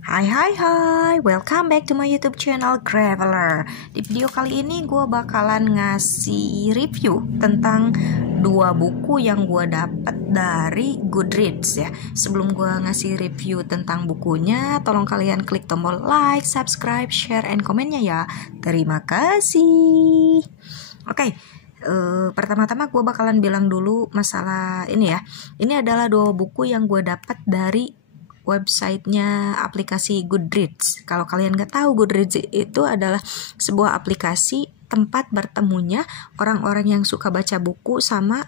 Hai, welcome back to my YouTube channel Graveler. Di video kali ini gue bakalan ngasih review tentang dua buku yang gue dapet dari Goodreads ya. Sebelum gue ngasih review tentang bukunya, tolong kalian klik tombol like, subscribe, share, and komennya ya. Terima kasih. Oke. Pertama-tama gue bakalan bilang dulu masalah ini ya. Ini adalah dua buku yang gue dapat dari websitenya aplikasi Goodreads. Kalau kalian nggak tahu, Goodreads itu adalah sebuah aplikasi tempat bertemunya orang-orang yang suka baca buku sama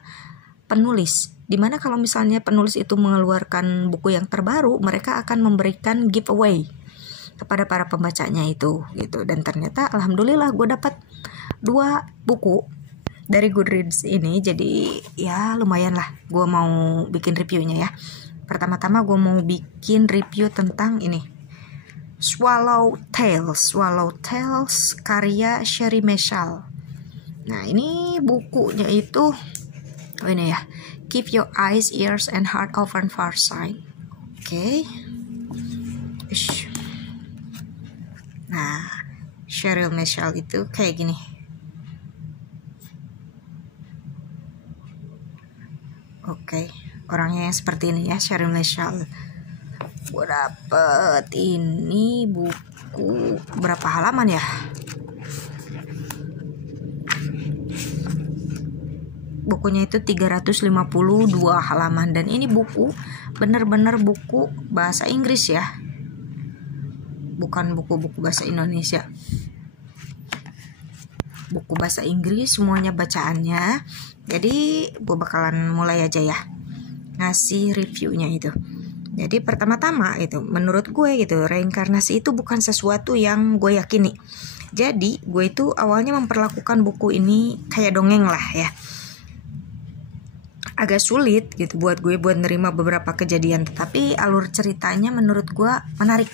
penulis. Dimana kalau misalnya penulis itu mengeluarkan buku yang terbaru, mereka akan memberikan giveaway kepada para pembacanya itu gitu. Dan ternyata alhamdulillah gue dapat 2 buku dari Goodreads ini. Jadi ya lumayan lah gue mau bikin reviewnya ya. Pertama-tama gue mau bikin review tentang ini, Swallow Tales karya Sherry Meshal. Nah ini bukunya itu ini ya, Keep Your Eyes, Ears, and Heart Open for Sight. Oke. Nah Sherry Meshal itu kayak gini. Oke. Orangnya yang seperti ini ya, Sherry Meshal. Gue dapet ini buku berapa halaman ya? Bukunya itu 352 halaman. Dan ini buku bener-bener buku bahasa Inggris ya, bukan buku-buku bahasa Indonesia. Buku bahasa Inggris semuanya bacaannya. Jadi gue bakalan mulai aja ya ngasih reviewnya itu. Jadi pertama-tama itu menurut gue gitu, reinkarnasi itu bukan sesuatu yang gue yakini. Jadi gue itu awalnya memperlakukan buku ini kayak dongeng lah ya. Agak sulit gitu buat gue buat nerima beberapa kejadian, tetapi alur ceritanya menurut gue menarik.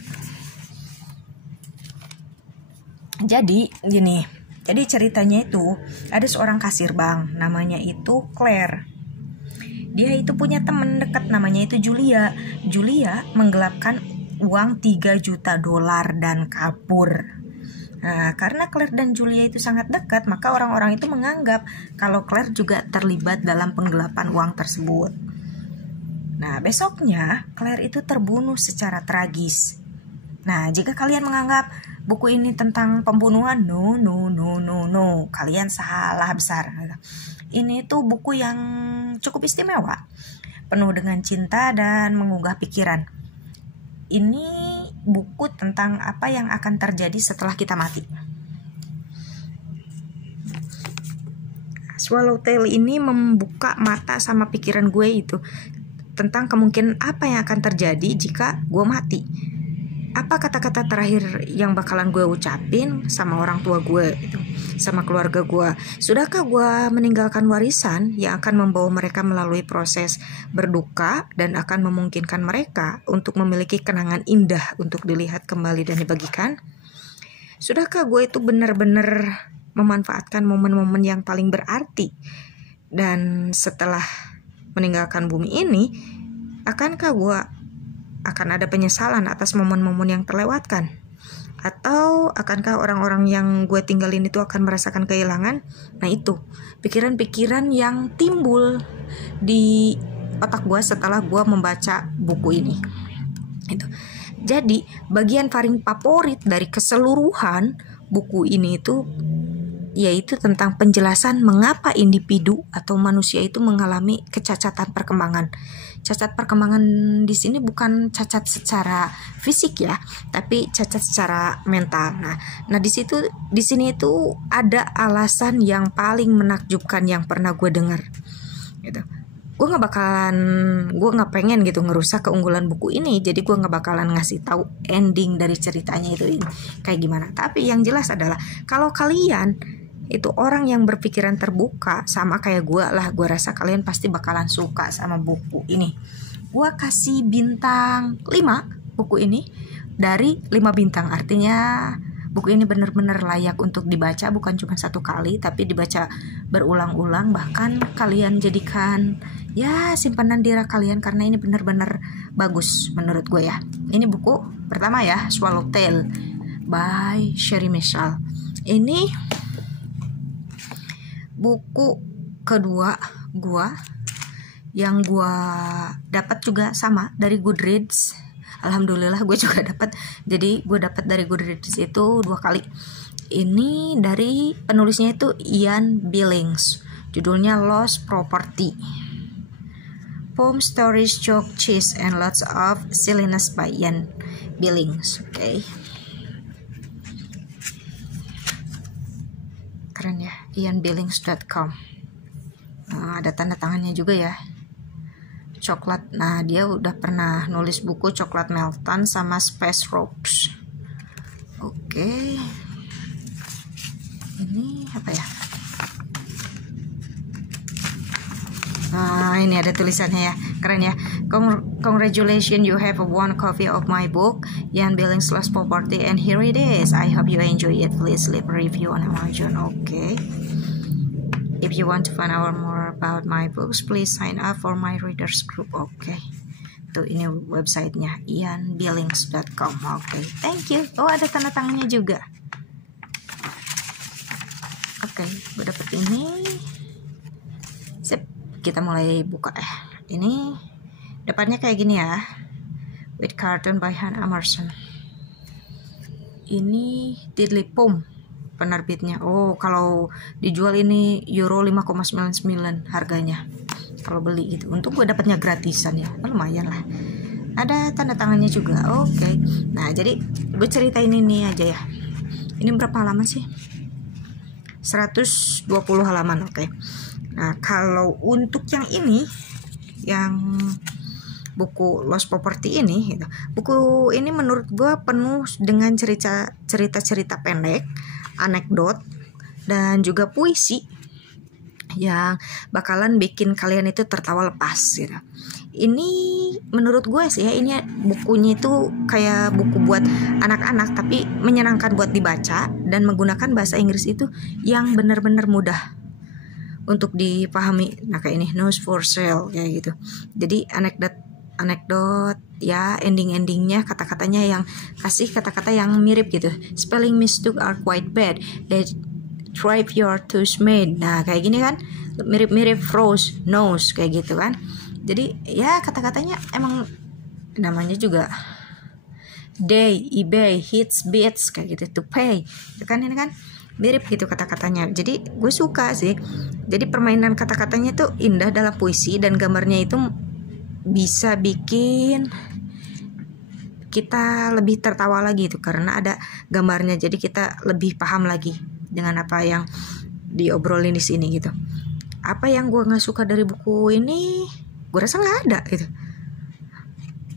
Jadi gini, jadi ceritanya itu ada seorang kasir bank namanya itu Claire. Dia itu punya temen dekat namanya itu Julia. Julia menggelapkan uang 3 juta dolar dan kabur. Nah, karena Claire dan Julia itu sangat dekat, maka orang-orang itu menganggap kalau Claire juga terlibat dalam penggelapan uang tersebut. Nah, besoknya Claire itu terbunuh secara tragis. Nah, jika kalian menganggap buku ini tentang pembunuhan, no, kalian salah besar. Ini tuh buku yang cukup istimewa, penuh dengan cinta dan menggugah pikiran. Ini buku tentang apa yang akan terjadi setelah kita mati. Swallow Tale ini membuka mata sama pikiran gue itu tentang kemungkinan apa yang akan terjadi jika gue mati. Apa kata-kata terakhir yang bakalan gue ucapin sama orang tua gue itu, sama keluarga gue? Sudahkah gue meninggalkan warisan yang akan membawa mereka melalui proses berduka dan akan memungkinkan mereka untuk memiliki kenangan indah untuk dilihat kembali dan dibagikan? Sudahkah gue itu benar-benar memanfaatkan momen-momen yang paling berarti? Dan setelah meninggalkan bumi ini, akankah gue akan ada penyesalan atas momen-momen yang terlewatkan? Atau akankah orang-orang yang gue tinggalin itu akan merasakan kehilangan? Nah itu pikiran-pikiran yang timbul di otak gue setelah gue membaca buku ini itu. Jadi bagian paling favorit dari keseluruhan buku ini itu yaitu tentang penjelasan mengapa individu atau manusia itu mengalami kecacatan perkembangan. Cacat perkembangan di sini bukan cacat secara fisik ya, tapi cacat secara mental. Nah di sini itu ada alasan yang paling menakjubkan yang pernah gue dengar. Gitu. Gue nggak pengen gitu ngerusak keunggulan buku ini. Jadi gue nggak bakalan ngasih tahu ending dari ceritanya itu kayak gimana. Tapi yang jelas adalah kalau kalian itu orang yang berpikiran terbuka sama kayak gue lah, gue rasa kalian pasti bakalan suka sama buku ini. Gue kasih bintang 5 buku ini dari 5 bintang. Artinya buku ini benar-benar layak untuk dibaca, bukan cuma satu kali tapi dibaca berulang-ulang, bahkan kalian jadikan ya simpanan diri kalian karena ini benar-benar bagus menurut gue ya. Ini buku pertama ya, Swallowtail by Sherry Mitchell. Ini buku kedua gua yang gua dapat juga sama dari Goodreads. Alhamdulillah gue juga dapat. Jadi gue dapat dari Goodreads itu 2 kali. Ini dari penulisnya itu Ian Billings. Judulnya Lost Property. Poem Stories, Chalk, Cheese, and Lots of Silliness by Ian Billings. Oke. Keren ya, ianbillings.com. Nah, ada tanda tangannya juga ya. Coklat. Nah, dia udah pernah nulis buku Coklat Melton sama Space Rocks. Oke. Ini apa ya? Nah, ini ada tulisannya ya. Keren ya. Congratulations, you have one copy of my book, Ian Billings Lost Property, and here it is. I hope you enjoy it. Please leave a review on Amazon. Okay. If you want to find out more about my books, please sign up for my readers group. Oke. Tuh, ini websitenya ianbillings.com. Oke, thank you. Oh, ada tanda tangannya juga. Oke, gue dapet ini. Sip, kita mulai buka ya. Ini depannya kayak gini ya. With Cartoon by Han Emerson. Ini Diddley Poem penerbitnya. Oh, kalau dijual ini euro 5,99 harganya kalau beli gitu. Untuk gue dapatnya gratisan ya, lumayan lah. Ada tanda tangannya juga. Oke. Nah, jadi gue ceritain ini aja ya. Ini berapa halaman sih? 120 halaman. Oke. Nah, kalau untuk yang ini, yang buku Lost Property ini gitu. Buku ini menurut gue penuh dengan cerita-cerita pendek, anekdot, dan juga puisi yang bakalan bikin kalian itu tertawa lepas gitu. Ini menurut gue sih ya, ini bukunya itu kayak buku buat anak-anak tapi menyenangkan buat dibaca dan menggunakan bahasa Inggris itu yang benar-benar mudah untuk dipahami. Nah, kayak ini News for Sale kayak gitu. Jadi anekdot ya, endingnya kata-katanya yang kasih kata-kata yang mirip gitu. Spelling mistake are quite bad. They drive your tooth made. Nah, kayak gini kan, mirip-mirip froze, nose kayak gitu kan. Jadi ya kata-katanya emang namanya juga day, eBay, hits, beats kayak gitu, to pay. Itu kan ini kan mirip gitu kata-katanya. Jadi gue suka sih. Jadi permainan kata-katanya tuh indah dalam puisi dan gambarnya itu bisa bikin kita lebih tertawa lagi itu karena ada gambarnya, jadi kita lebih paham lagi dengan apa yang diobrolin di sini gitu. Apa yang gue nggak suka dari buku ini, gue rasa nggak ada gitu.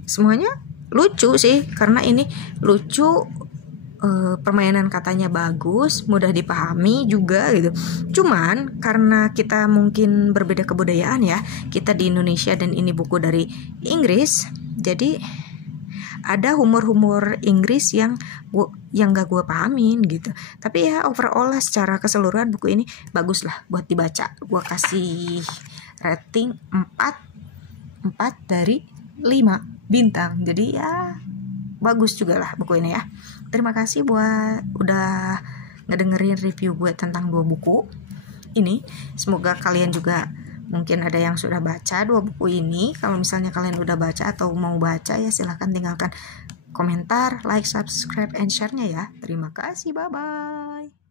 Semuanya lucu sih, karena ini lucu, permainan katanya bagus, mudah dipahami juga gitu. Cuman karena kita mungkin berbeda kebudayaan ya, kita di Indonesia dan ini buku dari Inggris, jadi ada humor Inggris yang gak gue pahamin gitu. Tapi ya overall lah, secara keseluruhan buku ini bagus lah buat dibaca. Gue kasih rating 4 dari 5 bintang. Jadi ya bagus juga lah buku ini ya. Terima kasih buat udah ngedengerin review gue tentang 2 buku ini. Semoga kalian juga mungkin ada yang sudah baca 2 buku ini. Kalau misalnya kalian udah baca atau mau baca ya silahkan tinggalkan komentar, like, subscribe, and share-nya ya. Terima kasih, bye-bye.